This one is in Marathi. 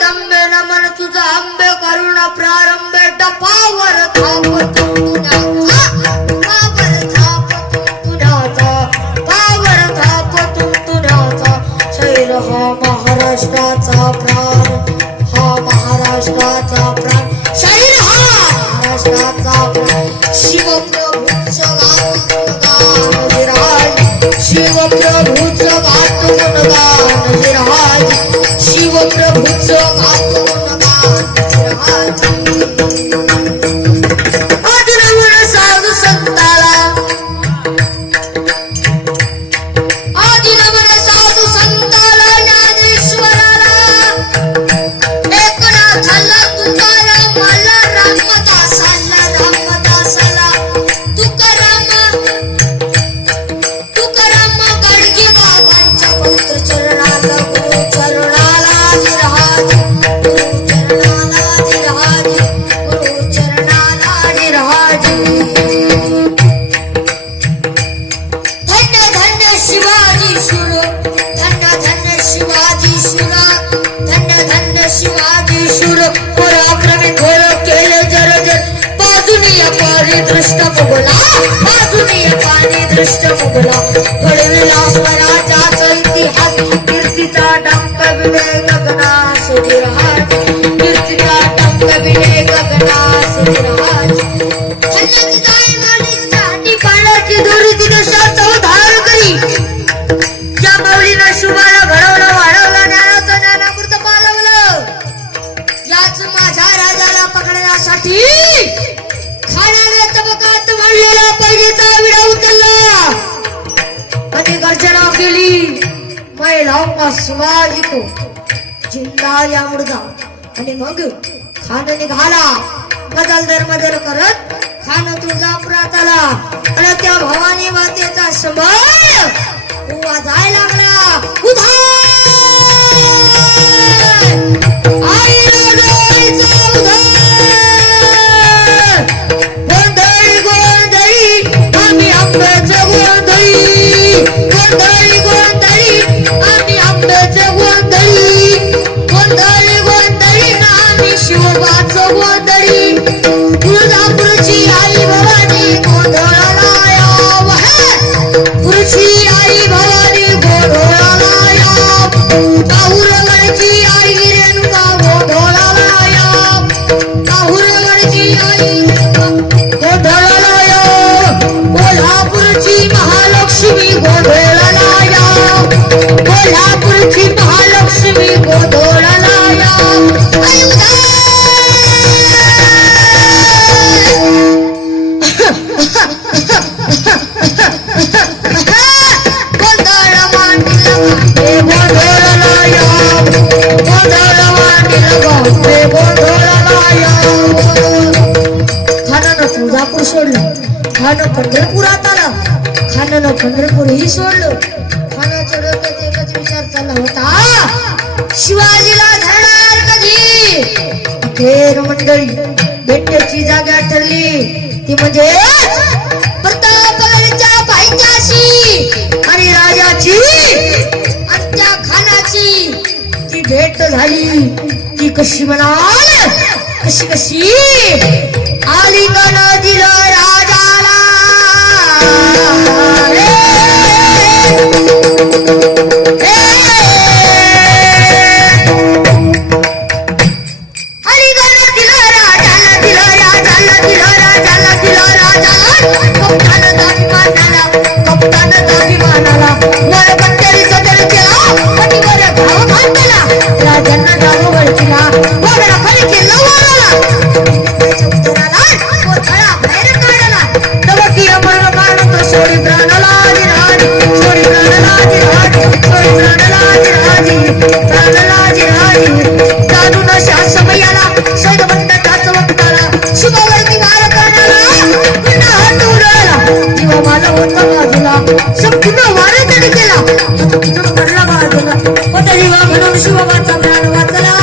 जगदंबे नमन तुझा अंबे करुणा प्रारंभे टपावर थापतो तुझ्याचा शैल हा महाराष्ट्राचा प्राण शैल हा महाराष्ट्राचा प्राण शिवप्रभूचं गान विराज शिवप्रभूचं गान विराज शिवप्रभूचं गान विराज आदिनमन साधू संताला ज्ञानेश्वराला एकनाथाला तुकारामाला रामदासाला तुकाराम गाडगे बाबांच्या पवित्र चरणाला गुरु चरणाला विराज गुरु चरणाला विराज धन्य धन्य शिवाजी शूर धन्य शिवाजी शूर धन्य शिवाजी शूर पराक्रमी घोर केले जर बाजूनी पाणी दृष्ट मुगला घडविला स्वराज्याचा इतिहास कीर्तीचा डंक विनय गगनास विराज कीर्तीचा डंक विनय गगनास विराज धन्याची जाई माणिकच्या हाती पाण्याची दोरी दिनशाचा उद्धार करी ज्या माऊलीनं शुभाला घडवलं वाढवलं ज्ञानाचं ज्ञानामृत पालवलं याच माझ्या राजाला पकडण्यासाठी खाण्याने तबकात मांडलेला पैजेचा विडा उचलला आणि गर्जना केली मैं लावूंगा शिवाजी को जिंदा या मुर्दा आणि मग खान निघाला मजल करत खान तुळजापुरात आला आणि त्या भवानी मातेचा समय वाजायला लागला उधार आई राजाईचा उधार गोंधळी आम्ही आंब्याचं गोंधळी आम्ही आंब्याचं गोंधळी आम्ही शिवबाचं गोंधळी तुळजापूरची आई भवानी गोंधळाला याव पुरची आई भवानी गोंधळाला याव काहुरगडची आई रेणुका गोंधळाला याव काहुरगडची आई गोंधळाला याव कोल्हापूरची महालक्ष्मी गोंधळाला याव कोल्हापूरची महालक्ष्मी गोंधळाला याव खान पंढरपुरात आला खानानं पंढरपूरही सोडलं खानाच्या डोक्यात एकच विचार चालला होता शिवाजीला धरणार कधी अखेर मंडळी भेटण्याची जागा ठरली ती म्हणजे प्रतापगडच्या पायथ्याशी आणि राजाची आणि त्या खानाची ती भेट झाली ती कशी म्हणाल कशी आली का दिलं राजाला राजांना जागो वळखिला वगळा फरी केला वाला शिवबाचा प्राण वाचला